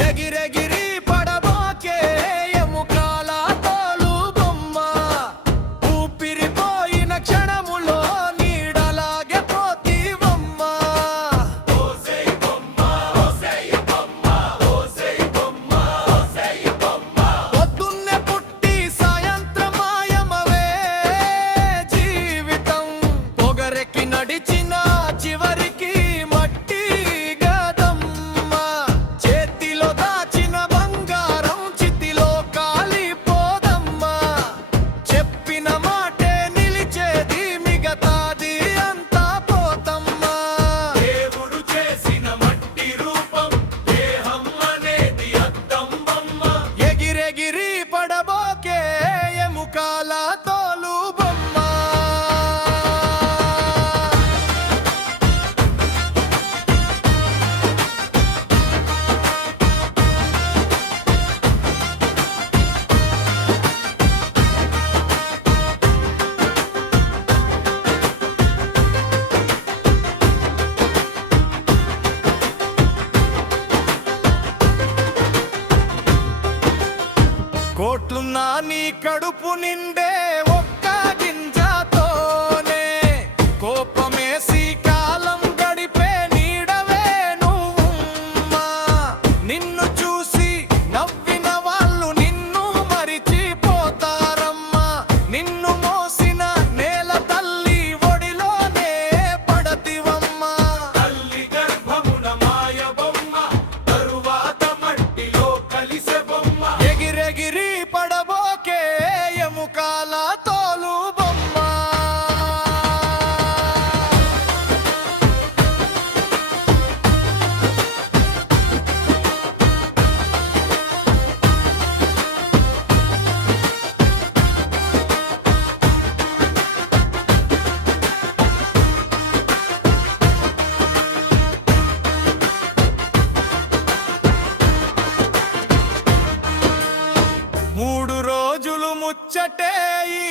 ఎగిరెగిరి పడబోకే ఎముకాల తోలు బొమ్మ ఊపిరిపోయిన క్షణములో నీడలాగే పోతీవమ్మ పొద్దున్నే పుట్టి సాయంత్రం మాయమవే జీవితం పొగరెక్కి నడిచిన చివరికి మట్టి గదమ్మ చేతిలో దాచిన బంగారం చితిలో కాలిపోదమ్మా చెప్పిన మాటే నిలిచేది మిగతాది అంతా పోతమ్మా దేవుడు చేసిన మట్టి రూపం దేహం అనేది అద్దం బొమ్మ ఎగిరెగిరి పడబోకే ఎముకాల తోలు బొమ్మ కోట్లున్నా నీ కడుపు నిండే ఒక్క గింజతోనే కోపమేసి కాలం గడిపే నీడవే నువ్వమ్మా నిన్ను చూసి నవ్విన వాళ్ళు నిన్ను మరిచిపోతారమ్మా నిన్ను మోసిన నేల తల్లి ఒడిలోనే పడతివమ్మా తల్లి గర్భమున మాయ బొమ్మ తరువాత మట్టిలో కలిసే బొమ్మ ఎగిరెగిరి పడబోకే ఎముకాల తోలు బొమ్మ మూడు రోజులు ముచ్చటే ఈ